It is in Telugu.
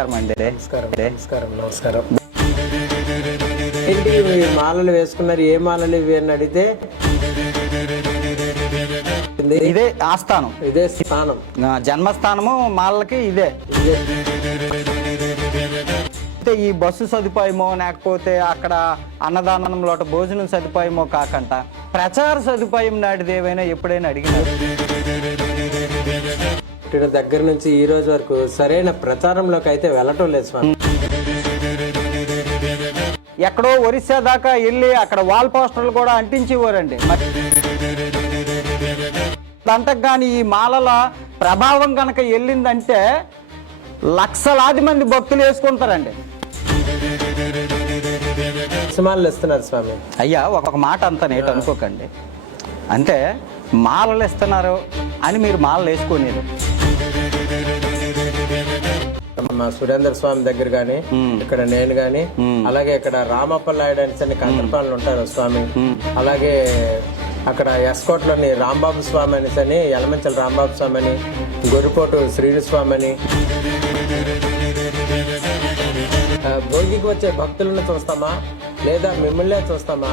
నమస్కారం అండి. నమస్కారం నమస్కారం నమస్కారం. ఏంటి ఇవి మాలలు వేసుకున్నారు? ఏ మాలలు ఇవి అని అడిగితే ఇది- ఆస్థానం. ఇదే స్థానం. జన్మస్థానము మాలకి ఇదే. అయితే ఈ బస్సు సదుపాయమో లేకపోతే అక్కడ అన్నదానంలో భోజనం సదుపాయమో కాకుండా ప్రచార సదుపాయం నాటిది ఏమైనా ఎప్పుడైనా అడిగినారు? పుట్టిన దగ్గర నుంచి ఈ రోజు వరకు సరైన ప్రచారంలోకి అయితే వెళ్ళటం లేదు స్వామి. ఎక్కడో ఒరిస్సా దాకా వెళ్ళి అక్కడ వాల్ పోస్టర్లు కూడా అంటించేవారండి. అంతకు కానీ ఈ మాలల ప్రభావం కనుక వెళ్ళిందంటే లక్షలాది మంది భక్తులు వేసుకుంటారండి. సినిమాలు ఇస్తున్నారు స్వామి. అయ్యా ఒక మాట అంతా నేటి అనుకోకండి. అంటే మాలలు ఇస్తున్నారు అని మీరు మాలలు వేసుకునేది మా సురేంద్ర స్వామి దగ్గర గాని ఇక్కడ నేను గాని అలాగే ఇక్కడ రామప్పలాయుడు అని చిన్న కంకరపాలలు ఉంటారు స్వామి. అలాగే అక్కడ ఎస్కోట్లోని రాంబాబు స్వామి అనేసి అని యలమంచల రాంబాబు స్వామి అని గొర్రెపోటు శ్రీను స్వామి అని. భోగికి వచ్చే భక్తులను చూస్తామా? లేదా మిమ్మల్నే చూస్తామా?